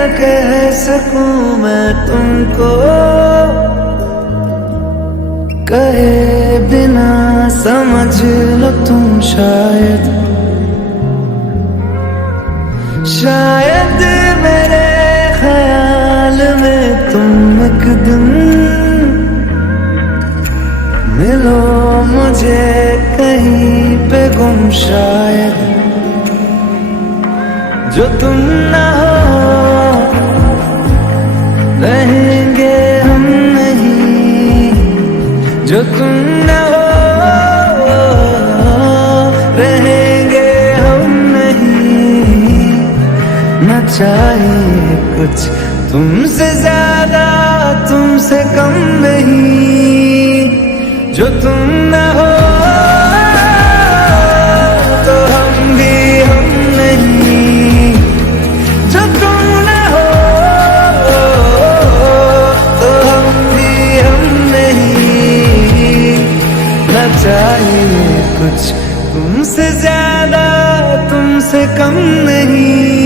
न कह सकूं मैं तुमको, कहे बिना समझ लो तुम शायद, शायद मेरे ख्याल में तुम एक दिन मिलो मुझे कहीं पे गुम शायद। जो तुम ना हो रहेंगे हम नहीं, जो तुम ना हो रहेंगे हम नहीं। न चाहिए कुछ तुमसे ज्यादा तुमसे कम नहीं, जो तुम ना हो तो हम भी हम नहीं, जो तुम ना हो तो हम भी हम नहीं। ना चाहिए कुछ तुमसे ज्यादा तुमसे कम नहीं।